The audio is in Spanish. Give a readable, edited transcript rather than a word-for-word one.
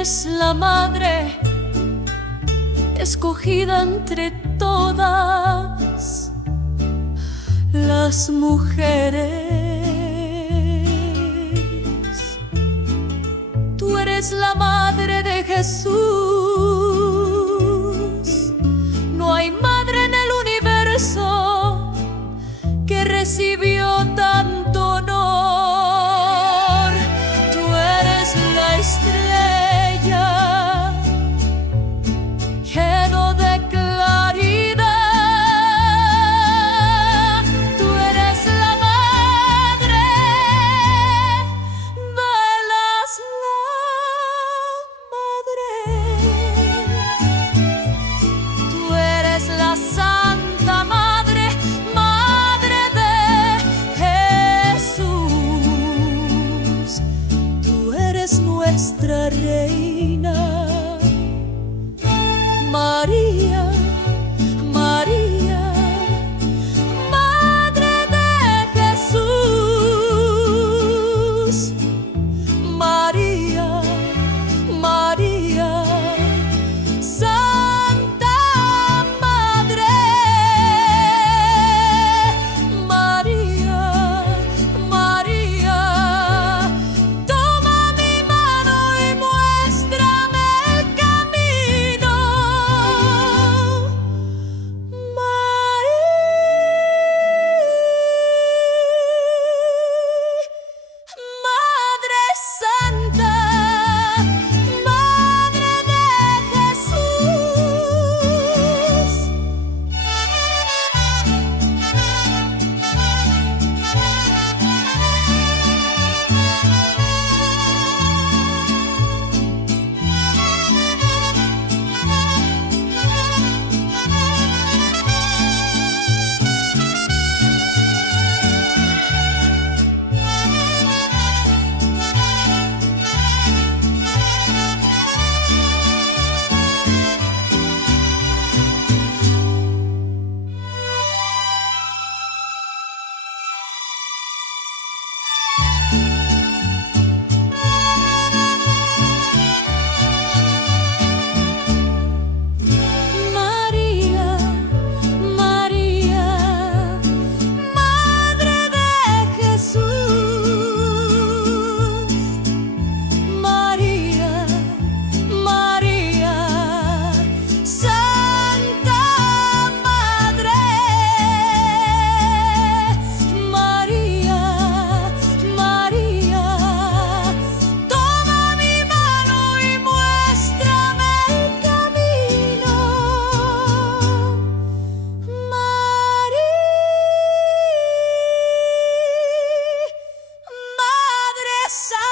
eres la madre escogida entre todas las mujeres. Tú eres la madre de Jesús. No hay madre en el universo que recibió tanto honor. Tú eres la estrella, lleno de claridad. Tú eres la madre de las madres. Tú eres la Santa Madre, Madre de Jesús. Tú eres nuestra reina, María, María, Madre de Jesús. María, María, Santa Madre. María, María, toma mi mano y muéstrame el camino. Madre Santa, Madre de Jesús. María, María, Madre de Jesús. María, María, Santa Madre. María, María, toma mi mano y muéstrame el camino. Madre Santa.